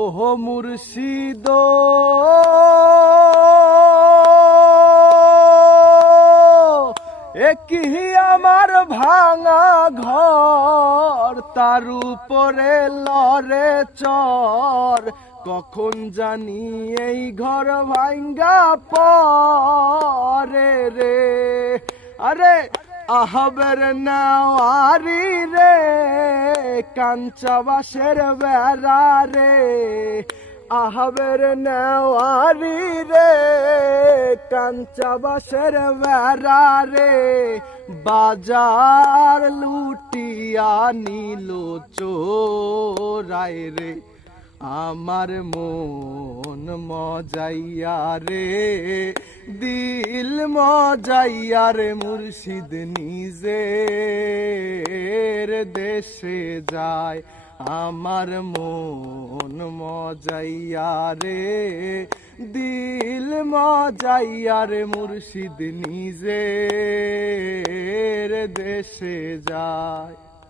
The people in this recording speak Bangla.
ওহো মুর্শিদ একই আমার ভাঙা ঘর, তার উপরে লরে চর। কখন জানি এই ঘর ভাঙ্গা পরে রে। আরে আহবের নাওয়ারি রে, কাঞ্চা বাসের বেড়া রে। আহবের নেওয়ারি রে, কাঞ্চা বাসের বেড়া রে। বাজার লুটিয়া নিল চোরাই রে। আমার মন মজাইয়া রে, দিল মজাইয়া রে। মুর্শিদ নিজের দেশে যায়, আমার মন মজাইয়া রে, দিল মজাইয়া রে। মুর্শিদ নিজের দেশে যায়।